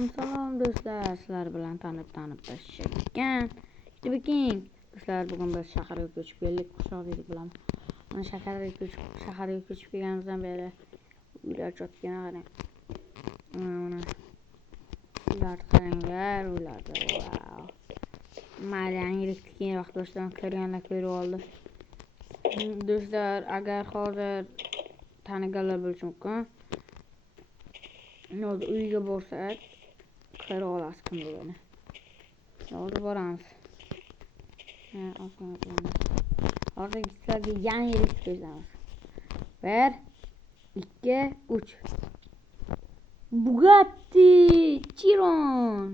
Salom do'stlar, sizlar bilan tanib tashakkan. King. Do'stlar, bugun biz shaharga ko'chib keldik. Xushroqlik bilan. Mana shaharga ko'chib kelganimizdan beri uylar chotgan qarang. Mana uylar qaranglar, uylarda. Wow. Mayli, yangilikni keyinroq do'stlar ko'rganlar ko'rib oldi. Do'stlar, agar hozir taniganlar bo'lishi mumkin. Hozir uyga borsak ko'ra olasiz kim bo'lgani. Hozir boramiz. Hozir sizlarga yangilik ko'rsatamiz. 1, 2, 3. Bugatti Chiron.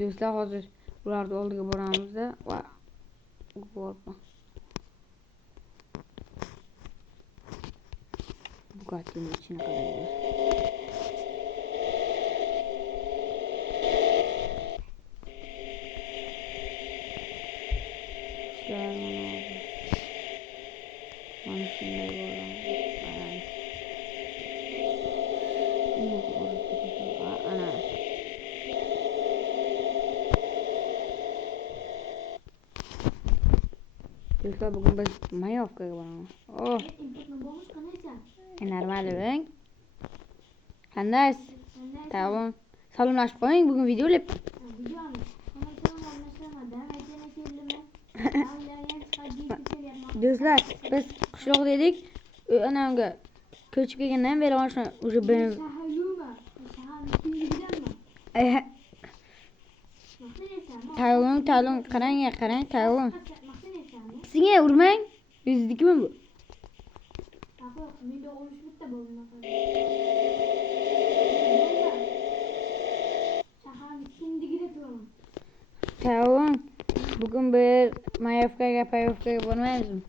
Do'stlar, hozir ularni oldiga boramiz-da. Bugatti'nin içine kadar. Do'stlar, bugün biz Mayovkaga boramiz. Oh. Normal beng. Qanday? Tamam. Salomlashib qo'ying, bugun video olib. Do'stlar, biz qishloq dedik. Anamga ko'chib kelgandan beri mana shu уже ben Talon qarang talon. Sizga urmang. O'zidikimi bu? Talon. Bugün bir Mayovkaga bormaymizmi?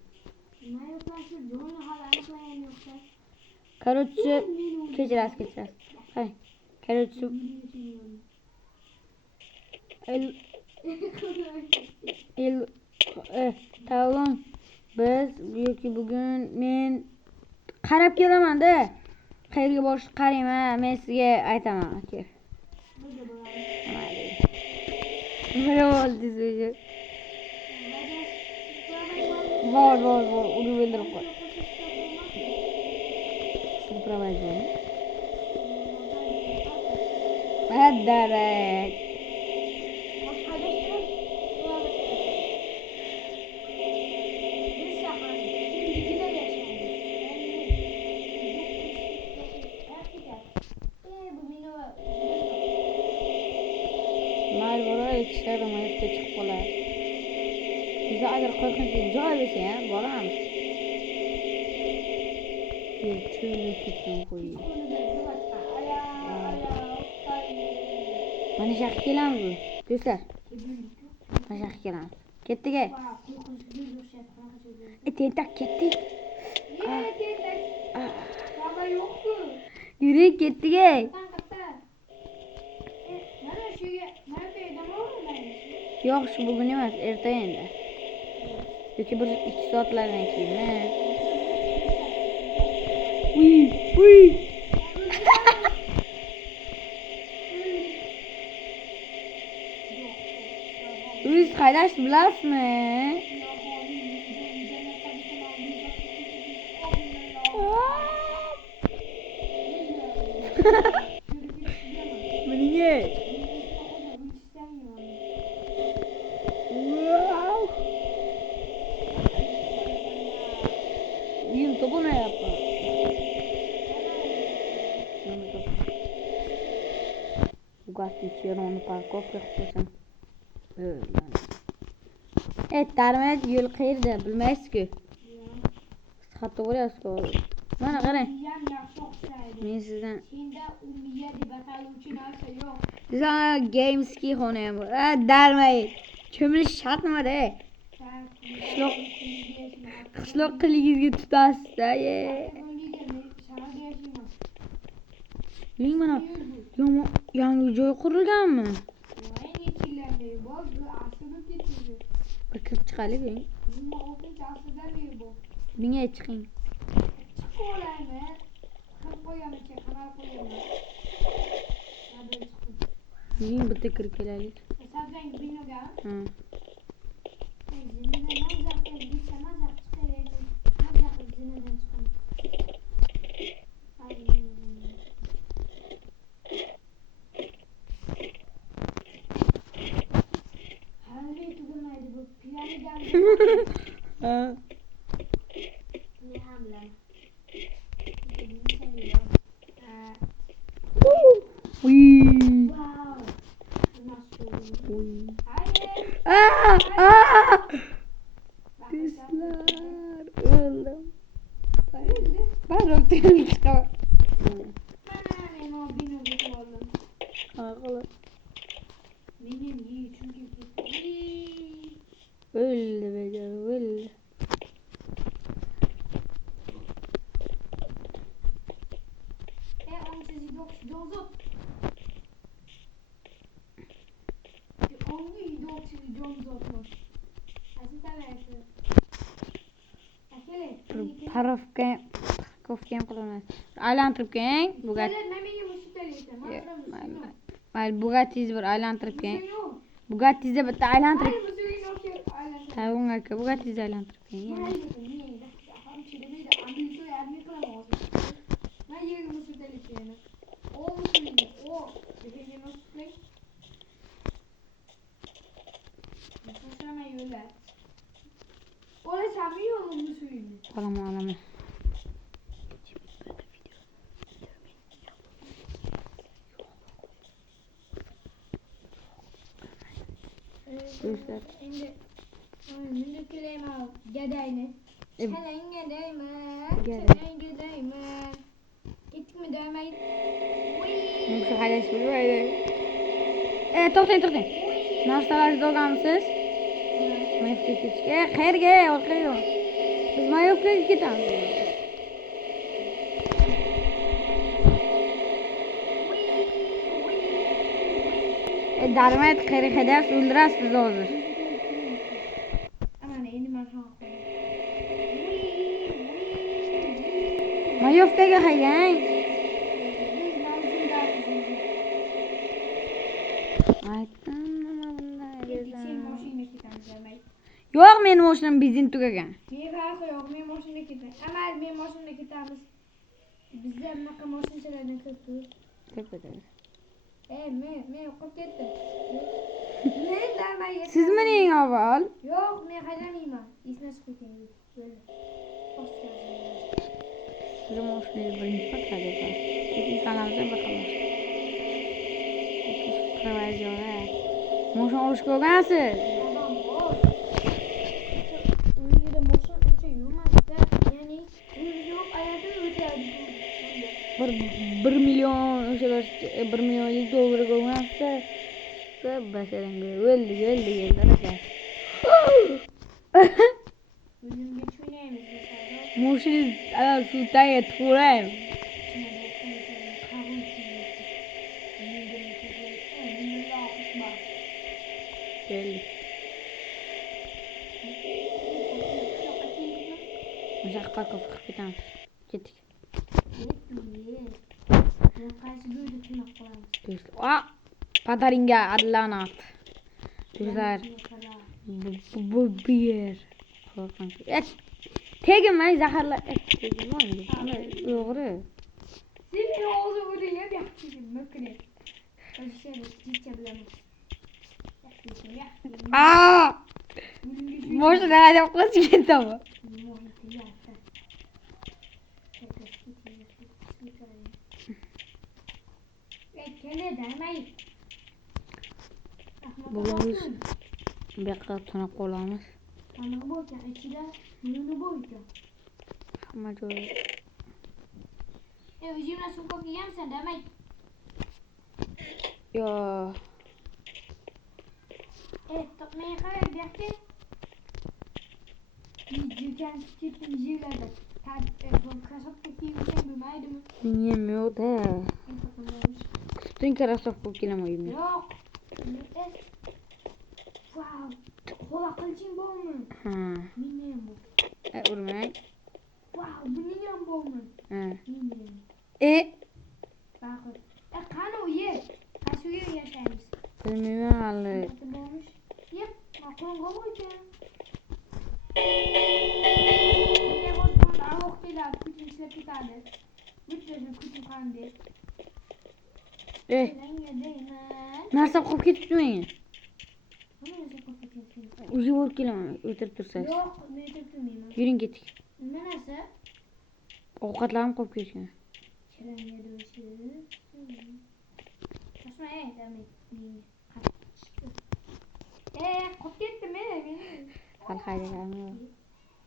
Короче, kechirasiz. Qarang. Короче, Talon. Biz bugün men qarab kelaman-da. Qayerga borishni qarayman, men sizga aytaman. Aka. Nima bo'ldi? Bor, uni bildirib qo'y. Supervisor. Hadarak. İçeride mayıfta çıkıp olar. Bize agar korkunç joy bo'lsa ham boramiz. Yo'lni ketgan qo'ying. Mana shu yoqqa kelamiz do'stlar. Mana shu yoqqa kelamiz. Ketdik. Tentak ketdik. Yürü ketdik. Yo'q, shu bugun emas, erta endi. Yoki 1-2 soatlardan keyin. Uy. Siz qaydash bilasizmi? Menga topu ne yapma? Bugatti Chiron'u parkovka yapıyorsun. Evet, darmet yol qayerda bilmaysiz-ku. Hatto ko'ryapsiz. Mana qarang. Men sizdan Sizdan Gameski xonam bor. Darmayt. Cho'milish shartmi-da? Qishloq qiligingizga tutasiz-da. Mana yangi joy qurilganmi? Bir kirib chiqaylik. Menga chiqing. koyuyorum ki kanal koyuyorum. Hadi çıkın. Yiyeyim bitti kırkelalık. Sadece bino gel. Hı. Zineden azak bir sen azak çıkayım. Azak zineden çıkın. Hayır. Halbuki tutulmaydı bu. Planı geldi. Ha. Ne hamle? Bir sen diyor. Uy. Wow. Nasıl oldu? Uy. Hayır. Aa! Kızlar öldüm. Ben öptüm çıkamam. Benim o bino gibi oldum. Ağlı. Benim iyi çünkü Öldü be canım öldü. on sizi dokuz. Only dokuz Jones olmuş. Asıl tabii. Akele. Parofga kofkem qilaman. Aylantirib keng. Bugatti. Men menga mushuk talaysan. Mayli Bugatti'ni bir aylantirib keng. Bugatti'ni bitta aylantirib. Hayır mushuging okey. Aylantir. Tavun aka Bugatti'ni aylantirib keng. Ben yerim mushuk talaysan. O mushuging. O. Benim mushuk talay. Mushuklarma yo'la. Ola samiyor mu mushuging? Olama. Göster. Şimdi kilema gadayını. E- Çelen gadayımı. Gel. Çelen gadayımı. Gittik mi dövmeyi? Yoksa hayal böyle. To'xtang. Narsalarni olganmisiz? Mayofga ketishga. Qayerga? Orqaga. Biz Mayofgaga ketamiz. Darmet qayerga haydayapsiz? O'ldirasiz bizni hozir. Aman endi men ham. Mayofgaga haydang. Aytdim nima bunday Sen dedim. mashinaga ketamiz dövmeyi. Yo'q, meni mashinam benzin tugagan. Men farqi yo'q, men mashinaga ketaman. Amal men mashinaga ketamiz. Bizda bunaqa mashinalardan ko'p tur. Tepada. Men yo'qolib ketdim. Men dövmeyi. Siz mening avval. Yo'q, men haydamayman. Esna chiqib ketgan. Böyle. Siz mashinangiz birinchi patrada. Keyin sanamizda bir xil. Travajora. Mashina olishga o'rganasiz. Tamam, boş. U yerda mashina uncha yurmasda, ya'ni yo'q, ayolda o'tadi. 1 million o'sha $1 millionlik dollarga o'rgansa, basharang o'ldi. O'zimga cho'naymiz mesela. Mashina suvdagi turay. Geldik. O'sha parkov qilib ketamiz. Ketdik. Padaringa adlanat. Do'stlar, bu yer. Tegmay zaharlar. Tegmaydi. To'g'ri. Seni ağzı oraya yapayım. Bakın. Şöyle çiçeğe bilemem. Aa! Mashina deb qochib ketdimi? Bugun biz bu yoqqa tunab qolamiz. Hamma joy. O'zingni sumka kiygansan, demak. Yo. Men qarang, bu yoqda yurgan ketdim yerlarda. Kasobga kiyimsan bilmaydimi? Mening yo'q-da. Kutun krossovka kiyolmayman. Yo'q. Wow. Qo'la qilching bormi? Ha. Meni ham bor. Urmang. Wow, buning ham bormi? Ha. Meni ham. ishlab ketadi. Bittasi kuchukandi. Narsam Nanga deyman. qolib ketibdi menga. Nima narsa qilib ketding? Uyga borib kelaman, o'tirib tursangiz. Yo'q, men aytib turmayman. Yuring ketdik. Nima narsa? Ovqatlarim qolib ketgan. Chiranga do'shi. Qo'shma, damay. Qolib ketdim men. Hali haydaganim yo'q.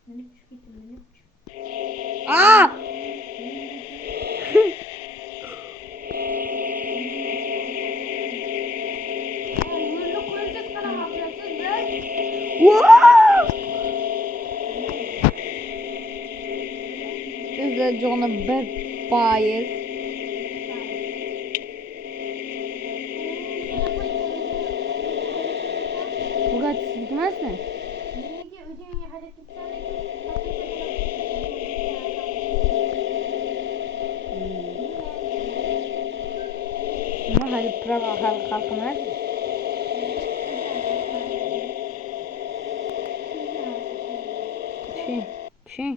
Meni tushib ketdim, meni tushib. Yo'lni qo'yib qaramoqchisiz biz? Sizda joni bir foiz. Bu gaz sizniki emasmi? Meniki o'zingga haydab ketsan. Nima hali prava xalq emas? Tushing.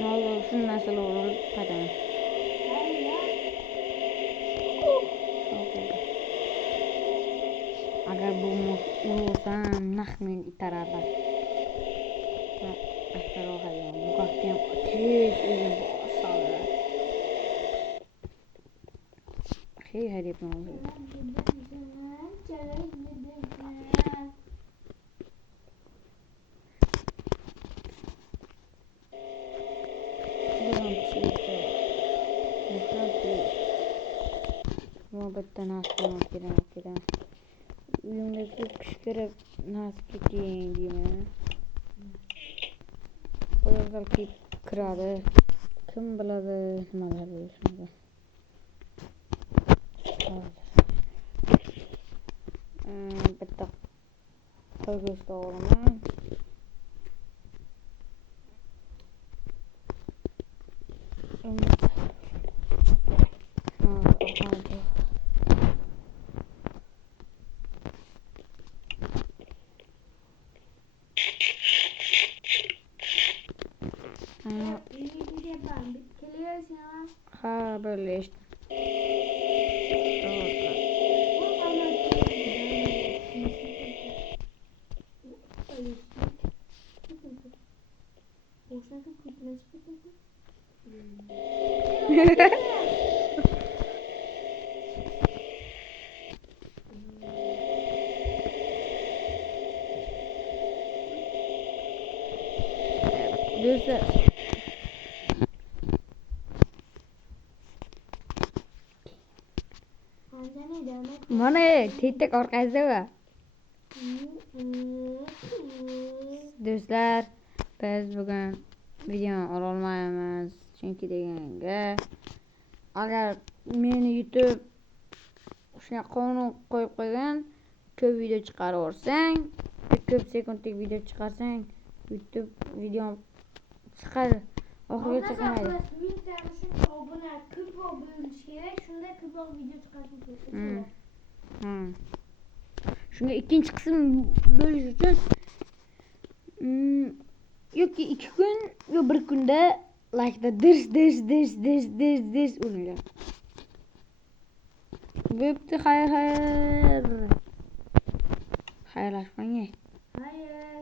Noldu shu narsalar olib qaytaman. Agar bu urursam naq meni itararlar. Astarohayam, muqaddam tez o'zim bosadi. Haydayapman hozir. Bitta narsa kerak. Uyimda ko'p kishi kirib narsa keting deyman. Oyog'lar kiradi. Kim biladi nimalar bo'lishini. Bitta qo'y go'shti olaman. Ha, böyle işte. Dostlar. Mana tetek orqasida va. Do'stlar, biz bugun video ola olmaymiz. Chunki deganga agar meni YouTube shuna qonun qo'yib qo'ygan, ko'p video chiqaraversang, ko'p sekundlik video chiqarsang, YouTube video chiqadi. Oxirigacha chiqmaydi. Obuna ko'proq bo'lish kerak, shunda ko'proq video chiqarish kerak. Shunga ikkinchi qism bo'lish uchun yoki 2 kun yo 1 kunda like'da dirs uringlar. Bo'pti, xayr. Xayrlashmang. Hayır.